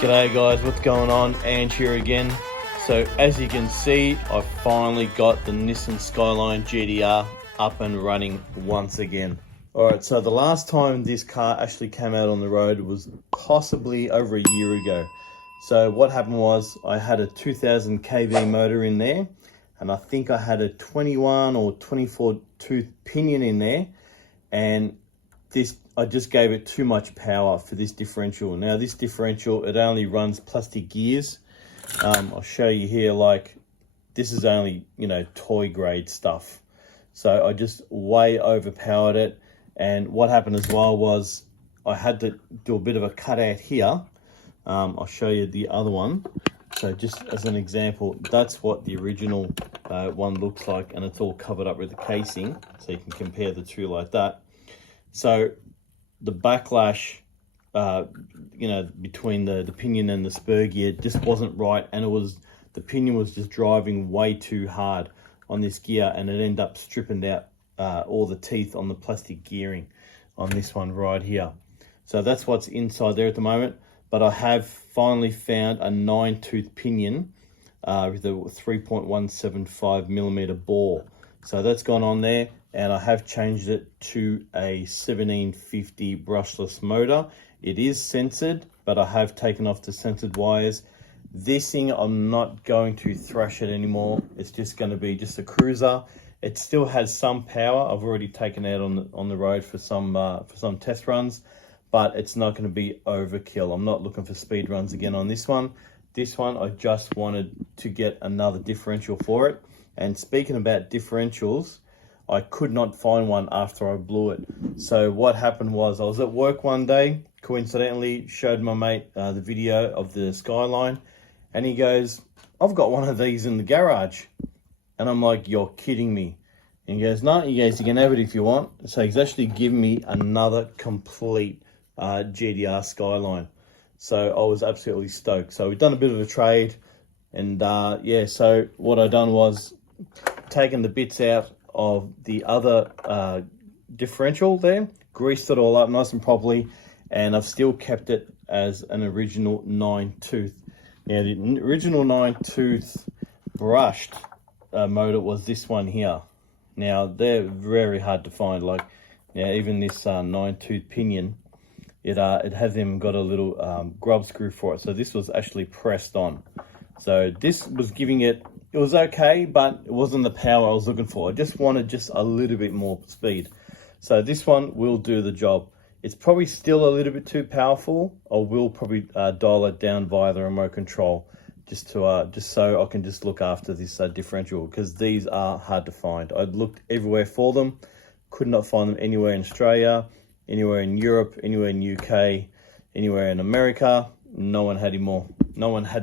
G'day guys, what's going on? Ange here again. So as you can see, I finally got the Nissan Skyline GTR up and running once again. Alright, so the last time this car actually came out on the road was possibly over a year ago. So what happened was I had a 2000 kV motor in there, and I think I had a 21 or 24 tooth pinion in there, and I just gave it too much power for this differential. Now this differential, it only runs plastic gears. I'll show you here, like this is only, you know, toy grade stuff. So I just way overpowered it. And what happened as well was I had to do a bit of a cutout here. I'll show you the other one. So just as an example, that's what the original one looks like, and it's all covered up with the casing. So you can compare the two like that. So the backlash, you know, between the pinion and the spur gear just wasn't right, and the pinion was just driving way too hard on this gear, and it ended up stripping out all the teeth on the plastic gearing on this one right here. So that's what's inside there at the moment. But I have finally found a 9-tooth pinion with a 3.175mm bore. So that's gone on there, and I have changed it to a 1750 brushless motor. It is censored, but I have taken off the censored wires. This thing, I'm not going to thrash it anymore. It's just going to be just a cruiser. It still has some power. I've already taken it out on the road for some test runs, but it's not going to be overkill. I'm not looking for speed runs again on this one. This one, I just wanted to get another differential for it. And speaking about differentials, I could not find one after I blew it. So what happened was I was at work one day, coincidentally showed my mate the video of the Skyline, and he goes, "I've got one of these in the garage." And I'm like, "You're kidding me." And he goes, "No," he goes, "You can have it if you want." So he's actually given me another complete GTR Skyline. So I was absolutely stoked. So we've done a bit of a trade, and yeah, so what I done was taken the bits out of the other differential there, greased it all up nice and properly, and I've still kept it as an original 9-tooth. Now the original 9-tooth brushed motor was this one here. Now they're very hard to find. Like, now even this 9-tooth pinion, it hasn't got a little grub screw for it. So this was actually pressed on. So this was giving it was okay, but it wasn't the power I was looking for. I just wanted just a little bit more speed. So this one will do the job. It's probably still a little bit too powerful. I will probably dial it down via the remote control, just so I can just look after this differential, because these are hard to find. I looked everywhere for them, could not find them anywhere in Australia, anywhere in Europe, anywhere in UK, anywhere in America. No one had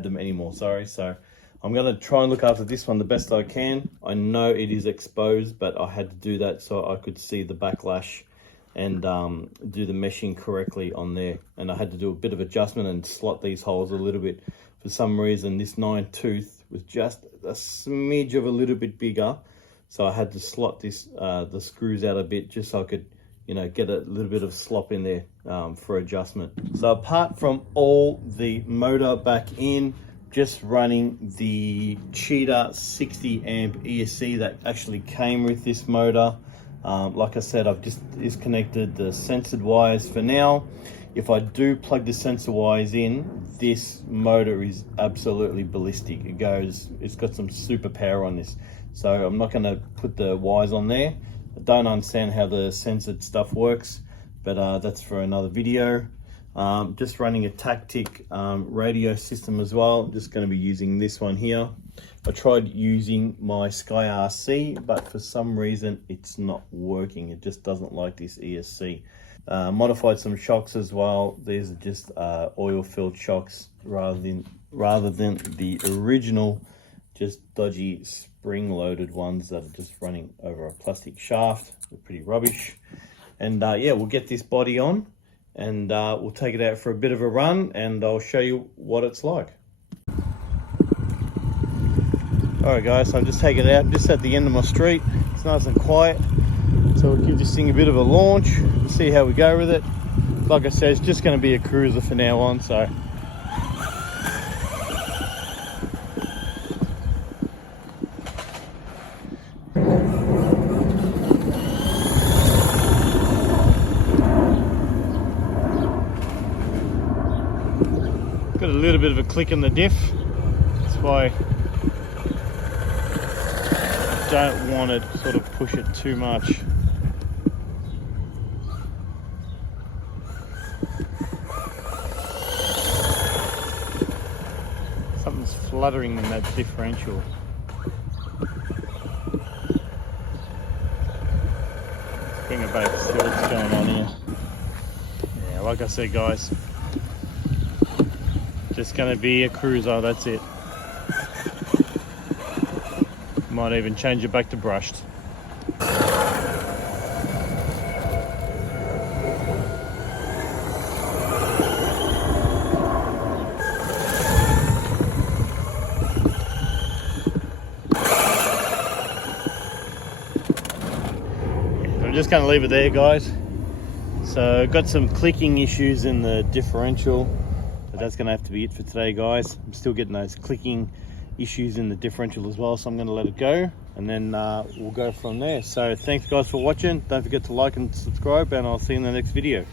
them anymore, sorry. So I'm going to try and look after this one the best I can. I know it is exposed, but I had to do that so I could see the backlash and do the meshing correctly on there. And I had to do a bit of adjustment and slot these holes a little bit. For some reason, this 9-tooth was just a smidge of a little bit bigger. So I had to slot this the screws out a bit, just so I could, you know, get a little bit of slop in there for adjustment. So apart from all the motor back in, just running the Cheetah 60 amp ESC that actually came with this motor. Like I said, I've just disconnected the censored wires for now. If I do plug the sensor wires in, this motor is absolutely ballistic. It's got some super power on this. So I'm not going to put the wires on there. I don't understand how the censored stuff works, but that's for another video. Just running a Tactic radio system as well. Just going to be using this one here. I tried using my Sky RC, but for some reason it's not working. It just doesn't like this ESC. Modified some shocks as well. These are just oil-filled shocks rather than the original, just dodgy spring-loaded ones that are just running over a plastic shaft. They're pretty rubbish. And yeah, we'll get this body on, and we'll take it out for a bit of a run, and I'll show you what it's like. Alright guys, so I've just taken it out, just at the end of my street. It's nice and quiet. So we'll give this thing a bit of a launch and see how we go with it. Like I said, it's just going to be a cruiser from now on, so. Got a little bit of a click in the diff. That's why I don't want to sort of push it too much. Something's fluttering in that differential. Let's bring it back, see what's going on here. Yeah, like I said guys, just gonna be a cruiser, that's it. Might even change it back to brushed. I'm just gonna leave it there guys. So got some clicking issues in the differential, but that's gonna have to be it for today guys. I'm still getting those clicking issues in the differential as well, so I'm going to let it go and then we'll go from there. So thanks guys for watching. Don't forget to like and subscribe, and I'll see you in the next video.